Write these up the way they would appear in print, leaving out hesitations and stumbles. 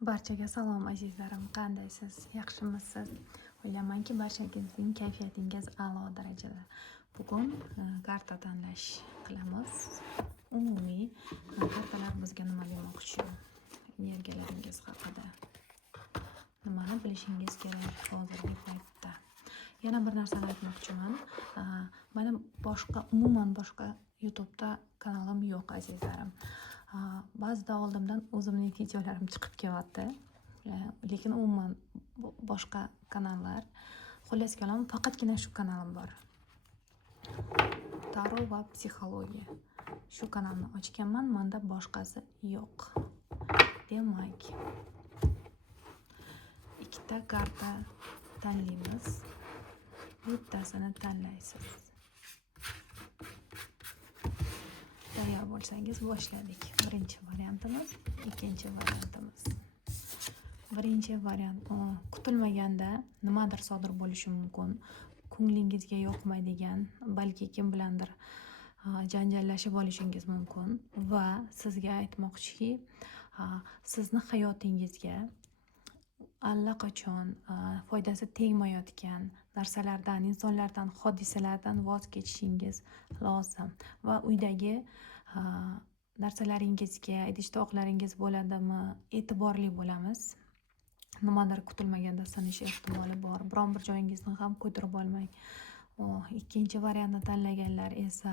Barchaga salom azizlarim, qandaysiz? Yaxshimisiz? O'ylaymanki, barchangizning kayfiyatingiz a'lo darajada. Bugun karta tanlash qilamiz. Umumiy kartalar bizga nima demoqchi? Energiyalaringiz haqida nimani bilishingiz kerak hozirgi paytda. Yana bir narsani aytmoqchiman. Mana umuman boshqa YouTube'da kanalim yo'q azizlarim. Ba'zida oldimdan o'zimning videolarim chiqib kelyapti. Lekin umuman boshqa kanallar. Xullas kalom, faqatgina shu kanalim bor. Taro va psixologiya. Shu kanalni ochganman, menda boshqasi yo'q. Demak, ikkita karta tanlaymiz. Bittasini tanlaysiz. Tayyor bo'lsangiz boshladik. Birinchi variantimiz, ikkinchi variantimiz. Birinchi variant kutilmaganda nimadir sodir bo'lishi mumkin. Ko'nglingizga yoqmaydigan, balki kim bilandir janjallashib olishingiz mumkin va sizga aytmoqchiki, sizni hayotingizga allaqachon foydasi tegmayotgan narsalardan, insonlardan, hodisalardan voz kechishingiz lozim va uydagi narsalaringizga, idish-tovoqlaringiz bo'ladimi, e'tiborli bo'lamiz. Nimadir kutilmaganda sinish ehtimoli bor. Biron bir joyingizni ham ko'tarib olmang. Ikkinchi variantni tanlaganlar esa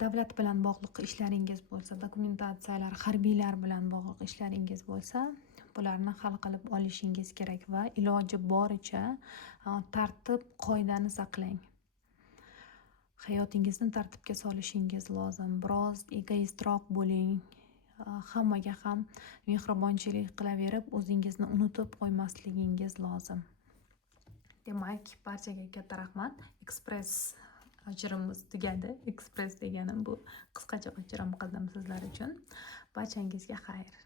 davlat bilan bog'liq ishlaringiz bo'lsa, dokumentatsiyalar, harbiylar bilan bog'liq ishlaringiz bo'lsa, bularni hal qilib olishingiz kerak va iloji boricha tartib, qoidani saqlang. Hayotingizni tartibga solishingiz lozim. Biroz egoistroq bo'ling. Hammaga ham mehribonchilik qilaverib, o'zingizni unutib qo'ymasligingiz lozim. Demak, barchaga katta rahmat. Express o'chirimiz tugadi. Express deganim bu qisqacha o'chirim qildim sizlar uchun. Barchangizga xayr.